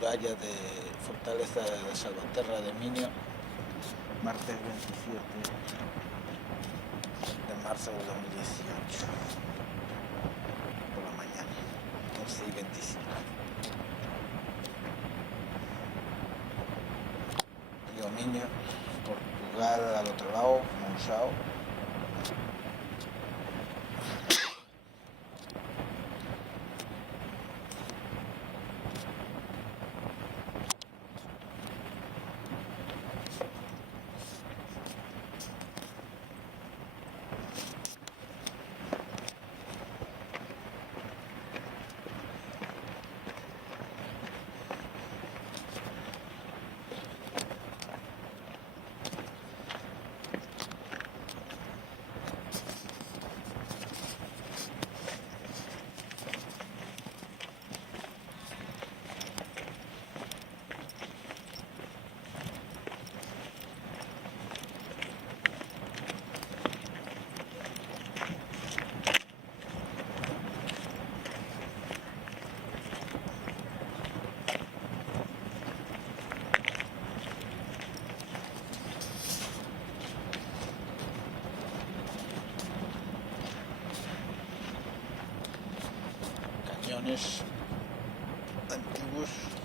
muralla de Fortaleza de Salvaterra de Miño, martes 27 de marzo del 2018, por la mañana, 11:25. Río Miño, Portugal al otro lado, Monxao. Cañones antiguos.